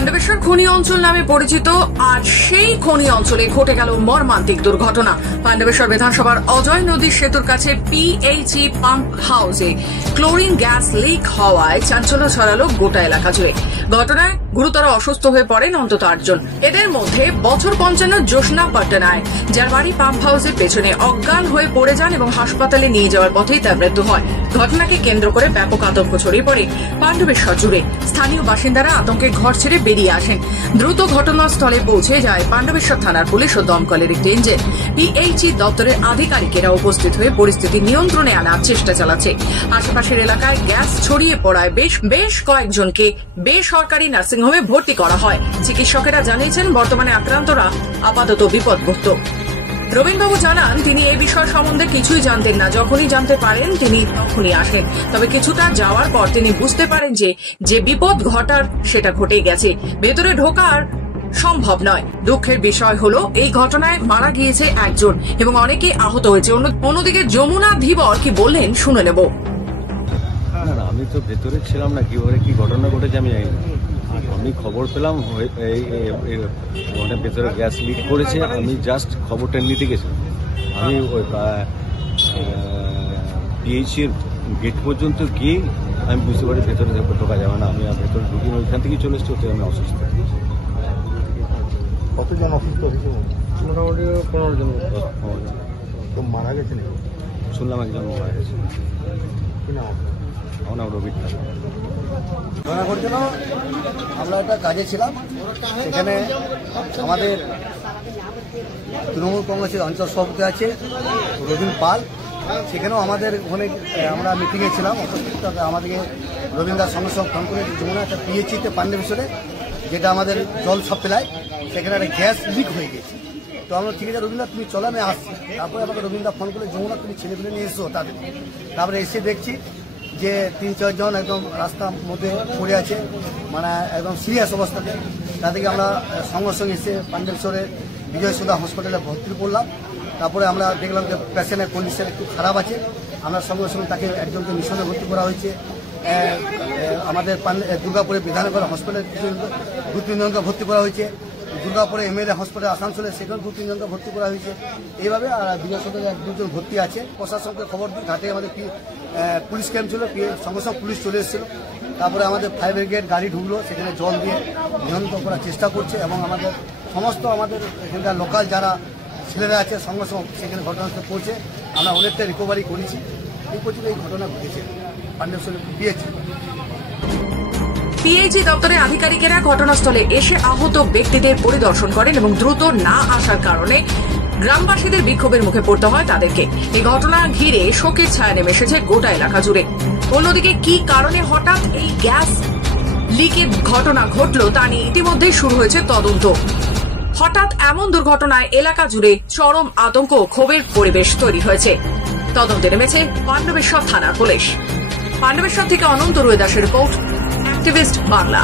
পাণ্ডবেশ্বর খনি অঞ্চল নামে পরিচিত আর সেই খনি অঞ্চলে ঘটে গেল মর্মান্তিক দুর্ঘটনা। পাণ্ডবেশ্বর বিধানসভার অজয় নদীর সেতুর কাছে পিএইচই পাম্প হাউসে ক্লোরিন গ্যাস লিক হওয়ায় চাঞ্চল্য ছড়ালো গোটা এলাকা জুড়ে। ঘটনায় গুরুতর অসুস্থ হয়ে পড়েন অন্তত 8 জন। এদের মধ্যে বছর 55 জ্যোৎস্না পট্টনায়ক, যার বাড়ি পাম্প হাউসের পেছনে, অজ্ঞান হয়ে পড়ে যান এবং হাসপাতালে নিয়ে যাওয়ার পথেই তার মৃত্যু হয়। ঘটনাকে কেন্দ্র করে ব্যাপক আতঙ্ক ছড়িয়ে পড়ে পাণ্ডবেশ্বর জুড়ে। স্থানীয় বাসিন্দারা আতঙ্কে ঘর ছেড়ে বেরিয়ে আসেন। দ্রুত ঘটনাস্থলে পৌঁছে যায় পাণ্ডবেশ্বর থানার পুলিশ ও দমকলের একটি ইঞ্জিন। পিএইচই দপ্তরের আধিকারিকেরা উপস্থিত হয়ে পরিস্থিতি নিয়ন্ত্রণে আনার চেষ্টা চালাচ্ছে। আশেপাশের এলাকায় গ্যাস ছড়িয়ে পড়ায় বেশ কয়েকজনকে বেসরকারি নার্সিংহোমে ভর্তি করা হয়। চিকিৎসকেরা জানিয়েছেন বর্তমানে আক্রান্তরা আপাতত বিপদমুক্ত। রবীন্দ্রবাবু জানান, তিনি এই বিষয় সম্বন্ধে কিছুই জানতেন না। যখনই জানতে পারেন তিনি তখনই আসেন। তবে কিছুটা যাওয়ার পর তিনি বুঝতে পারেন যে বিপদ ঘটার সেটা ঘটে গেছে, ভেতরে ঢোকার সম্ভব নয়। দুঃখের বিষয় হলো এই ঘটনায় মারা গিয়েছে একজন এবং অনেকে আহত হয়েছে। অন্যদিকে যমুনা ধীবর কি বললেন শুনে নেব। আমি তো ভেতরে ছিলাম না, কিভাবে কি ঘটনা ঘটেছে আমি জানি না। আমি খবর পেলাম ভেতরে গ্যাস লিক করেছে। আমি জাস্ট খবরটা নিতে গেছিলাম। আমি ওই পিএইচি এর গেট পর্যন্ত গিয়ে আমি বুঝতে পারি ভেতরে ঢোকা যাবে না। আমি ভেতরে ঢুকি ওইখান থেকে চলে এসেছি, ওতে আমি অসুস্থ। কতজন অসুস্থ হয়েছে? মোটামুটি 15 জন। তো মারা গেছে নাকি? শুনলাম একজন মারা গেছে। কি নাম? আমার নাম রবি। ঘটনা ঘটছিল, আমরা একটা কাজে ছিলাম। সেখানে আমাদের তৃণমূল কংগ্রেসের অঞ্চল সভাপতি আছে রবীন পাল, সেখানেও আমাদের ওখানে আমরা মিটিংয়ে ছিলাম। আমাদেরকে রবীন্দ্রার সঙ্গে সঙ্গে ফোন করে যমুনা একটা পিএইচিতে পাণ্ডবেশ্বরে, যেটা আমাদের জল সাপ্লাই, সেখানে একটা গ্যাস লিক হয়ে গেছে। তো আমরা ঠিক আছে রবীন্দ্র তুমি চলো, আমি আসছি। তারপরে আমাকে রবীন্দ্র ফোন করে, যমুনা তুমি ছেলেগুলো নিয়ে এসো তাদের। তারপরে এসে দেখছি যে 3-4 জন একদম রাস্তার মধ্যে পড়ে আছে, মানে একদম সিরিয়াস অবস্থাতে। তাদেরকে আমরা সঙ্গে সঙ্গে এসে পাণ্ডবেশ্বরের বিজয় সুধা হসপিটালে ভর্তি করলাম। তারপরে আমরা দেখলাম যে পেশেন্টের কন্ডিশন একটু খারাপ আছে। আমরা সঙ্গে সঙ্গে তাকে একজনকে মিশনে ভর্তি করা হয়েছে। আমাদের দুর্গাপুরে বিধাননগর হসপিটালে 2-3 জনকে ভর্তি করা হয়েছে। দুর্গাপুরে এমএলএ হসপিটাল আসানসোলে সেখানে 2-3 জনকে ভর্তি করা হয়েছে। এইভাবে আর বিজয় সুধা 1-2 জন ভর্তি আছে। প্রশাসনকে খবর দিই, ঘাটে আমাদের পুলিশ ক্যাম্প ছিল, সঙ্গে সঙ্গে পুলিশ চলে এসেছিল। তারপরে আমাদের ফায়ার ব্রিগেড গাড়ি ঢুকলো, সেখানে জল দিয়ে নিয়ন্ত্রণ করার চেষ্টা করছে এবং আমাদের সমস্ত আমাদের এখানকার লোকাল যারা ছেলেরা আছে সঙ্গে সঙ্গে সেখানে ঘটনাস্থলে পৌঁছে আমরা অনেকটা রিকভারি করেছি। এই পর্যন্ত এই ঘটনা ঘটেছে পাণ্ডবেশ্বরে পিএইচই দপ্তরের আধিকারিকেরা ঘটনাস্থলে এসে আহত ব্যক্তিদের পরিদর্শন করেন এবং দ্রুত না আসার কারণে গ্রামবাসীদের বিক্ষোভের মুখে পড়তে হয় তাদেরকে। এই ঘটনা ঘিরে শোকের ছায়া নেমে এসেছে গোটা এলাকা জুড়ে। অন্যদিকে কি কারণে হঠাৎ এই গ্যাস লিকের ঘটনা ঘটল তা নিয়ে ইতিমধ্যেই শুরু হয়েছে তদন্ত। হঠাৎ এমন দুর্ঘটনায় এলাকা জুড়ে চরম আতঙ্ক ও ক্ষোভের পরিবেশ তৈরি হয়েছে। তদন্তে নেমেছে পাণ্ডবেশ্বর থানার পুলিশ। পাণ্ডবেশ্বর থেকে অনন্ত রুই দাসের রিপোর্ট, অ্যাক্টিভিস্ট বাংলা।